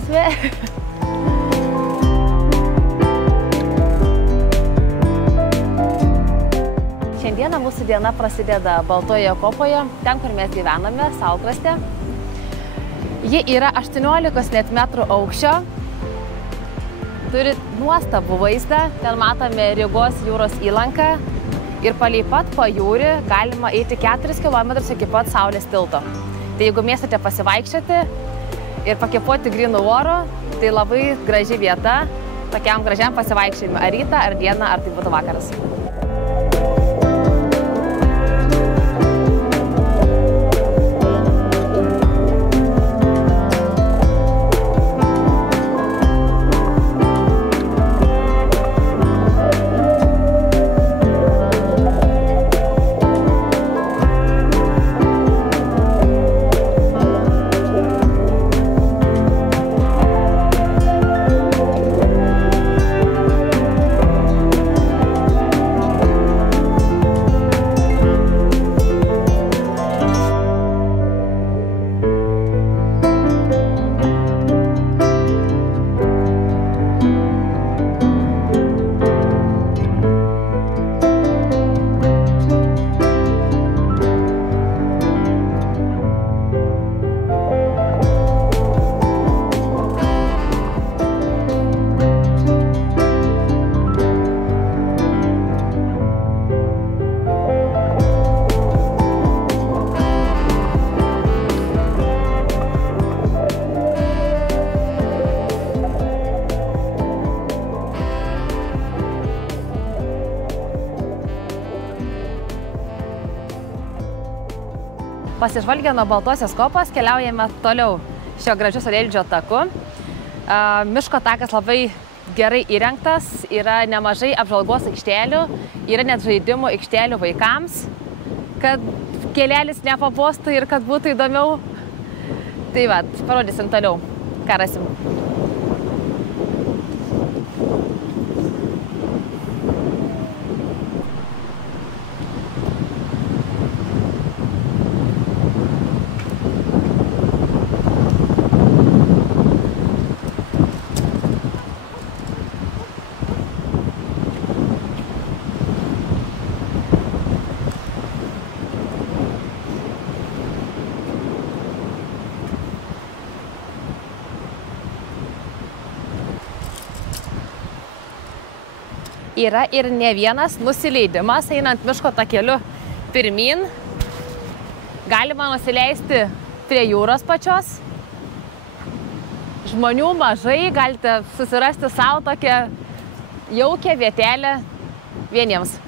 pamatysime. Šiandieną mūsų diena prasideda Baltojoje kopoje, ten, kur mes gyvename, Salkraste. Ji yra 18 net metrų aukščio. Turi nuostabų vaizdą, ten matome Rygos jūros įlanką ir palei pat pajūrį galima eiti 4 km iki pat Saulės tilto. Tai jeigu mėgstate pasivaikščioti ir pakvėpuoti grynu oru, tai labai graži vieta tokiam gražiam pasivaikščiojimui ar rytą, ar dieną, ar tai būtų vakaras. Pasižvalgę nuo Baltosios kopos keliaujame toliau šio gražiu saulėlydžio taku. Miško takas labai gerai įrengtas, yra nemažai apžvalgos aikštelių, yra net žaidimų aikštelių vaikams, kad kelelis nepabostų ir kad būtų įdomiau. Tai va, parodysim toliau, ką rasim. Yra ir ne vienas nusileidimas, einant miško takeliu pirmyn. Galima nusileisti prie jūros pačios. Žmonių mažai, galite susirasti savo tokią jaukią vietelę vieniems.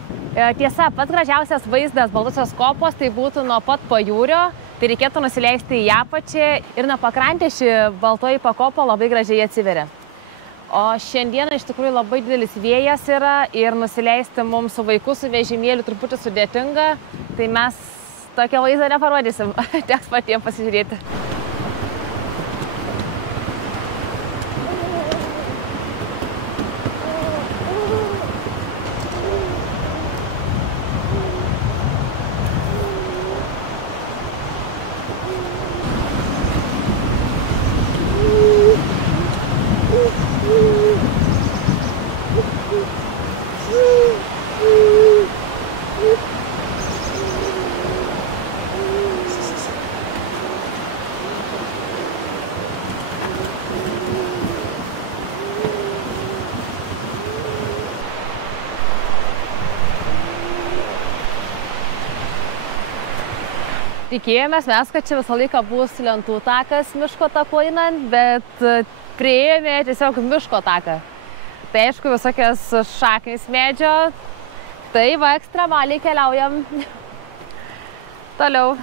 Tiesa, pats gražiausias vaizdas Baltosios kopos tai būtų nuo pat pajūrio, tai reikėtų nusileisti į apačią ir nuo pakrantės ši Baltoji pakopa labai gražiai atsiveria. O šiandieną iš tikrųjų labai didelis vėjas yra ir nusileisti mums su vaiku su vežimėliu truputį sudėtinga, tai mes tokią vaizdą neparodysim, teks patiems pasižiūrėti. Tikėjomės mes, kad čia visą laiką bus lentų takas miško taku einant, bet priėjome tiesiog miško taką. Tai aišku, visokias šaknis medžio, tai va, ekstremaliai keliaujam toliau.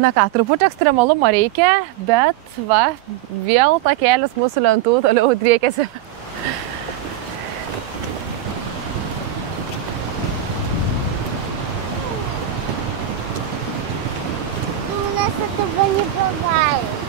Na ką, truputį ekstremalumo reikia, bet va, vėl takelis mūsų lentų toliau driekiasi. tu gali pavalgyti.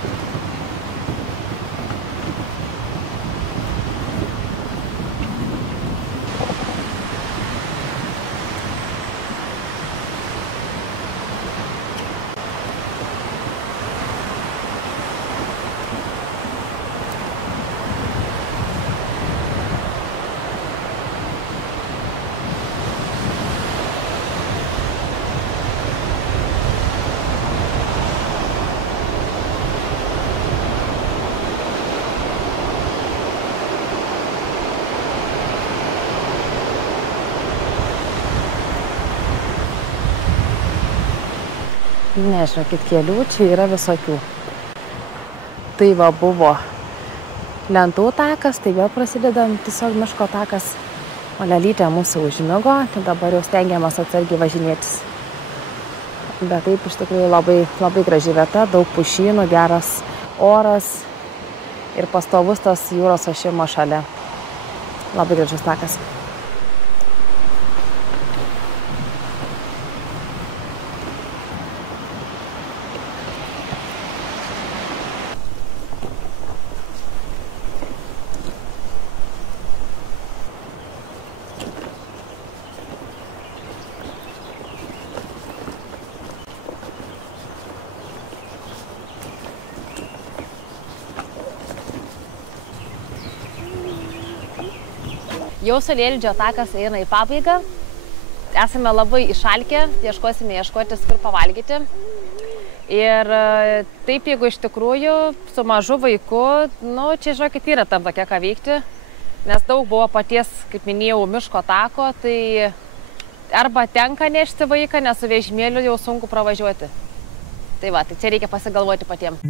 Nežinokit, kelių čia yra visokių. Tai va buvo lentų takas, tai vėl prasideda tiesiog miško takas. O Lelytė mūsų užmigo, tai dabar jau stengiamas atsargiai važinėtis. Bet taip iš tikrųjų labai graži vieta, daug pušynų, geras oras ir pastovus tas jūros ošimo šalia. Labai gražus takas. Jau Saulėlydžio takas eina į pabaigą. Esame labai išalkę, ieškosime ieškotis, kur pavalgyti. Ir taip, jeigu iš tikrųjų su mažu vaiku, čia, žinokit, yra tam tokia ką veikti. Nes daug buvo paties, kaip minėjau, miško tako, tai arba tenka nešti vaiką, nes su vežimėliu jau sunku pravažiuoti. Tai va, tai čia reikia pasigalvoti patiems.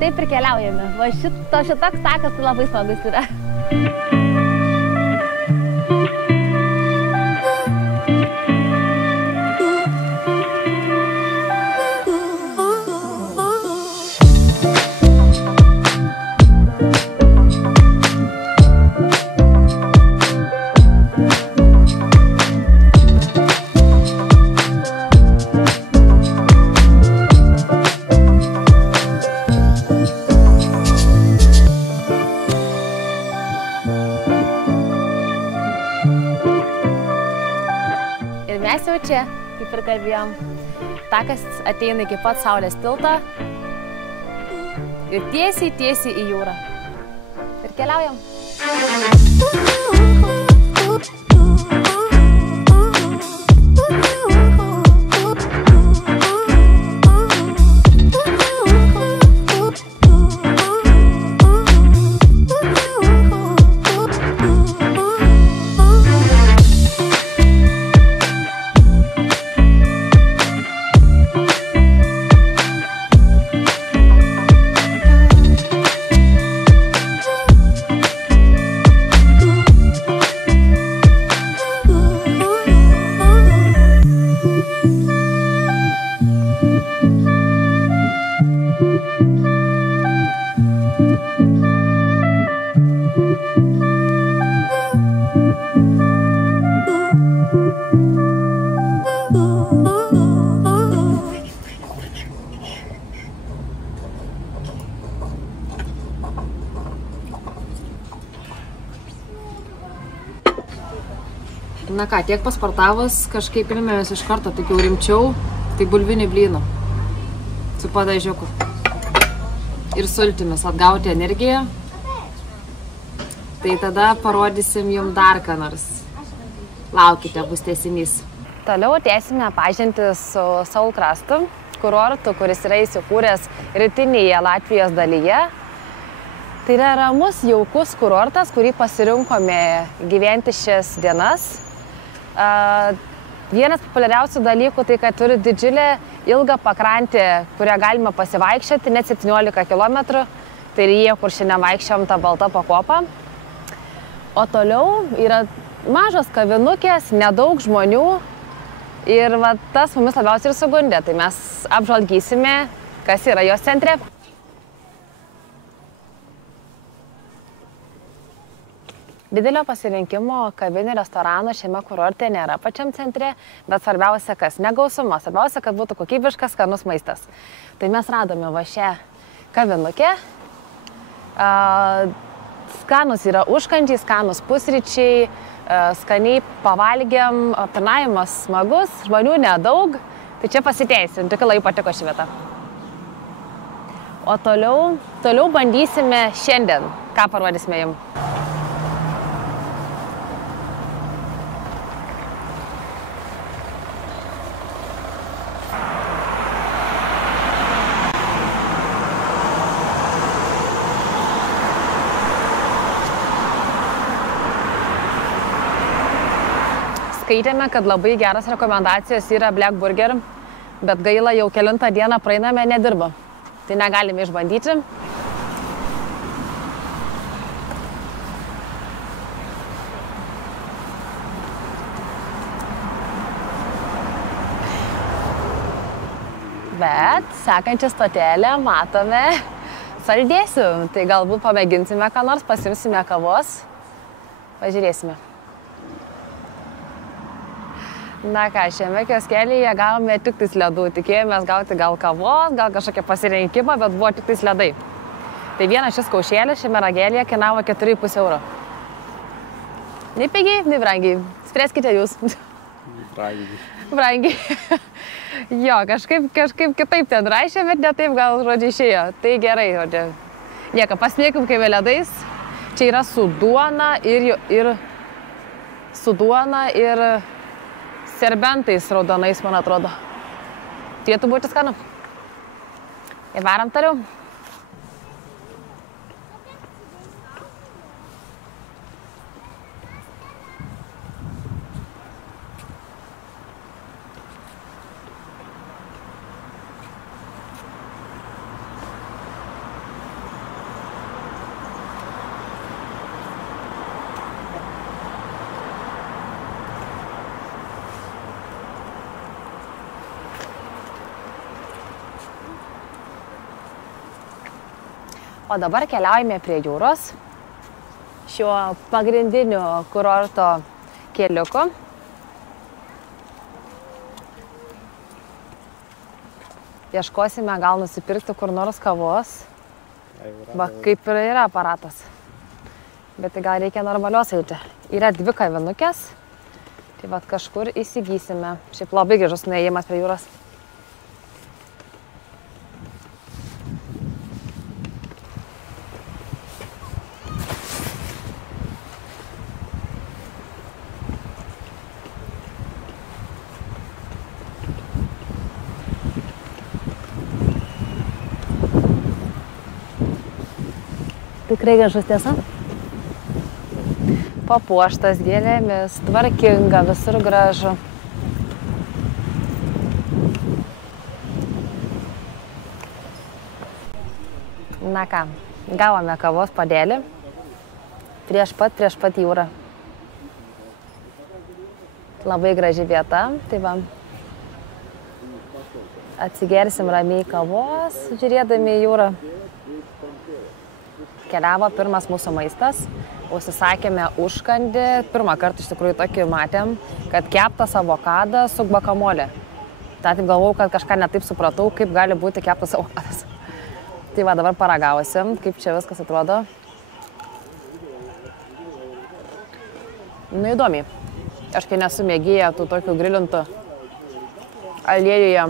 Taip ir keliaujame. Va šitoks takas tai labai smagus yra. Mes jau čia, kaip ir kalbėjom, takas ateina iki pat Saulės tilto ir tiesiai į jūrą. Ir keliaujam. Na ką, tiek pasportavus, kažkaip ėmėmės iš karto, taip jau rimčiau, tai bulvinių blynų su padažiuku ir sultimis atgauti energiją. Tai tada parodysim jums dar ką nors. Laukite, bus tęsinys. Toliau tęsime pažintį su Saulkrastu. kurortų, kuris yra įsikūręs rytinėje Latvijos dalyje. Tai yra ramus, jaukus kurortas, kurį pasirinkome gyventi šias dienas. Vienas populiariausių dalykų tai, kad turi didžiulę ilgą pakrantę, kurią galima pasivaikščioti, net 17 km. Tai ir jie, kur šiandien vaikščiom, tą baltą pakopą. O toliau yra mažos kavinukės, nedaug žmonių. Ir va, tas mumis labiausiai ir sugundė. Tai mes apžvalgysime, kas yra jos centre. Didelio pasirinkimo kavinių restoranų šiame kurorte nėra pačiam centre, bet svarbiausia kas? Negausumas. Svarbiausia, kad būtų kokybiškas, skanus maistas. Tai mes radome va šią kavinukę. Skanus yra užkandžiai, skanus pusryčiai, skaniai pavalgiam, aptarnavimas smagus, žmonių nedaug. Tai čia pasiteisim, tikrai labai patiko ši vieta. O toliau bandysime šiandien. Ką parodysime jums? Skaitėme, kad labai geras rekomendacijos yra Black Burger, bet gaila, jau kelintą dieną praeiname, nedirba. Tai negalime išbandyti. Bet sekančią stotelę matome saldėsių. Tai galbūt pamėginsime ką nors, pasimsime kavos. Pažiūrėsime. Na ką, šiame kioskelyje gavome tik tais ledų. Tikėjomės gauti gal kavos, gal kažkokią pasirinkimą, bet buvo tik tais ledai. Tai vienas šis kaušėlis šiame ragelyje kainavo 4,5 €. Nei pigiai, nei brangiai. Spręskite jūs. Brangiai. Brangiai. Jo, kažkaip kitaip ten rašė, bet ne taip gal žodžiu išėjo. Tai gerai, žodžiu. Nieka, pasmėkim kaip ledais. Čia yra su duona ir serbentais raudonais, man atrodo. Turėtų būti skanu. Įvaram toliau. O dabar keliaujame prie jūros, šiuo pagrindiniu kurorto keliuku. Ieškosime gal nusipirkti kur nors kavos. Va, kaip ir yra aparatas. Bet tai gal reikia normalios eiti. Yra 2 kavinukės. Tai va kažkur įsigysime. Šiaip labai gražus nuėjimas prie jūros. Tikrai gražus, tiesa. Papuoštas gėlėmis, tvarkinga, visur gražu. Na ką, gavome kavos puodelį prieš pat jūrą. Labai graži vieta, tai va. Atsigersim ramiai kavos, žiūrėdami į jūrą. Keliavo pirmas mūsų maistas, užsisakėme užkandį, pirmą kartą iš tikrųjų tokį matėm, kad keptas avokadas su guacamole. Tai taip galvojau, kad kažką netaip supratau, kaip gali būti keptas avokadas. Tai va, dabar paragausim, kaip čia viskas atrodo. Nu, įdomiai. Aš kai nesu mėgėję tų tokių grilintų aliejuje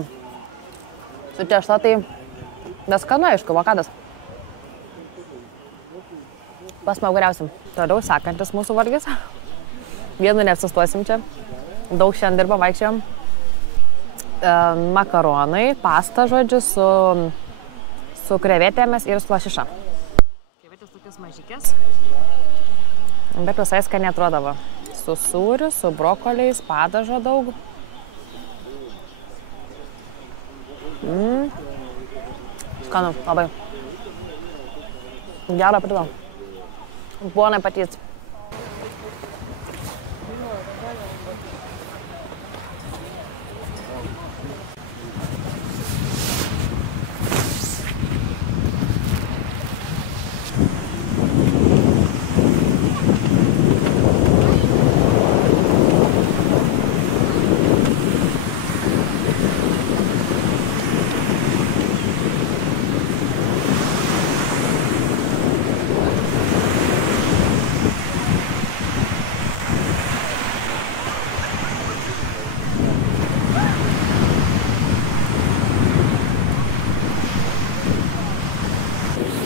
su tešla, tai neskanu, aišku, avokadas. Pasmauguriausim. Toliau sekantis mūsų valgis. Vienu neapsistosim čia. Daug šiandien dirbam, vaikščiojom. makaronai, pasta, žodžiu, su krevetėmis ir su lašiša. Krevetės tokios mažykės, bet visai skaniai atrodavo. Su sūriu, su brokoliais, padažo daug. Skanu, labai. Gerą apetitą. Bon appetit.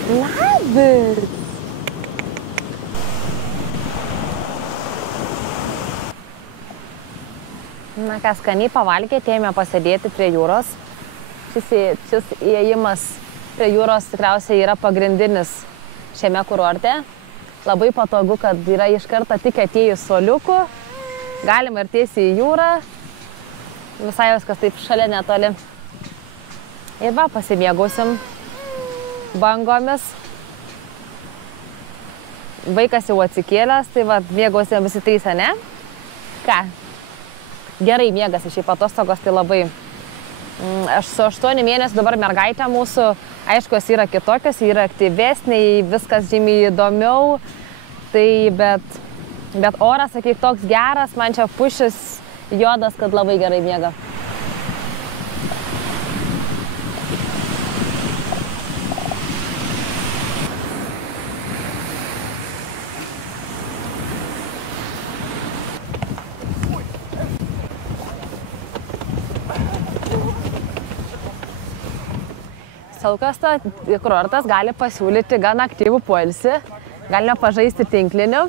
Labas! Na ką, skaniai pavalgė, atėjome pasėdėti prie jūros. Šis įėjimas prie jūros tikriausiai yra pagrindinis šiame kurorte. Labai patogu, kad yra iš karto tik atėjus suoliukų. Galima ir tiesiai į jūrą. Visai viskas taip šalia netoli. Ir va, pasimėgausim bangomis. Vaikas jau atsikėlęs, tai va, mėgausim visi trys, ne? Ką? Gerai miegasi šiaip atostogos, tai labai. Aš su 8 mėnesių dabar mergaitė mūsų, aišku, yra kitokios, yra aktyvesnė, viskas žymiai įdomiau. Tai bet oras, sakyk, toks geras, man čia pušis juodas, kad labai gerai miega. Salkrasto kurortas gali pasiūlyti gan aktyvų poilsį, galime pažaisti tinkliniu.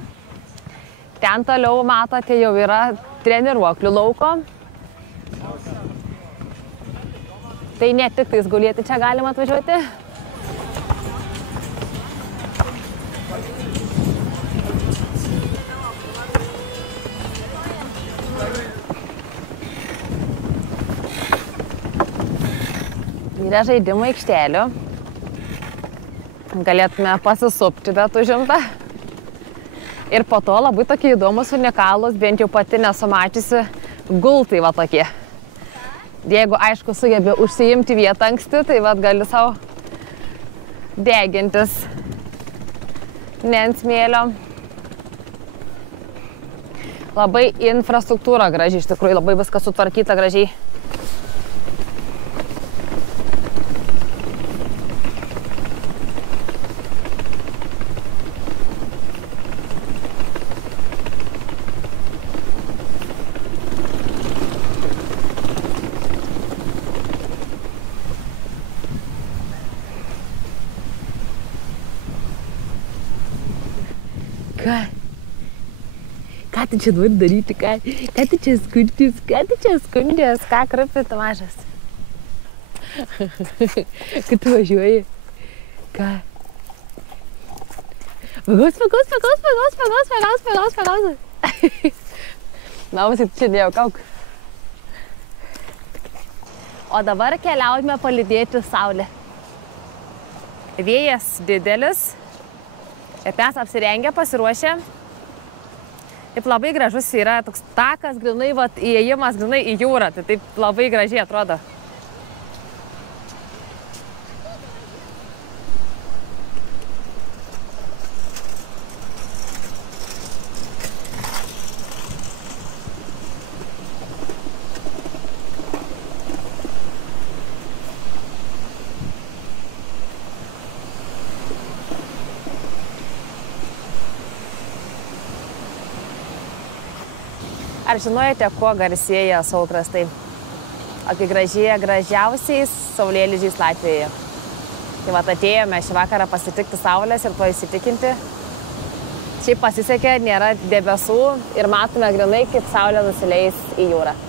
Ten toliau, matote, jau yra treniruoklių lauko. Tai ne tik tais gulėti čia galima atvažiuoti. Yra žaidimų aikštelių. Galėtume pasisupti, bet užimta. Ir po to labai tokie įdomus, unikalūs, bent jau pati nesu mačiusi, gultai va tokie. Jeigu, aišku, sugebi užsiimti vietą anksti, tai va gali savo degintis ne ant smėlio. Labai infrastruktūra gražiai, iš tikrųjų, labai viskas sutvarkyta gražiai. Ką tu čia nori daryti, ką tu čia skundės, ką krapė tu mažas? Kad tu važiuoji, ką? Pagaus. Na, matai, tu čia nejuokauk. O dabar keliaujame palydėti saulę. Vėjas didelis. Ir mes apsirengę, pasiruošę. Taip labai gražus yra toks takas, grinai, įėjimas grinai į jūrą. Tai taip labai gražiai atrodo. Ar žinojate, kuo garsėja Saukrastai? Aki gražėja gražiausiais saulėlydžiais Latvijoje. Tai vat atėjome šį vakarą pasitikti saulės ir to įsitikinti. Šiaip pasisekė, nėra debesų ir matome grinai, kaip saulė nusileis į jūrą.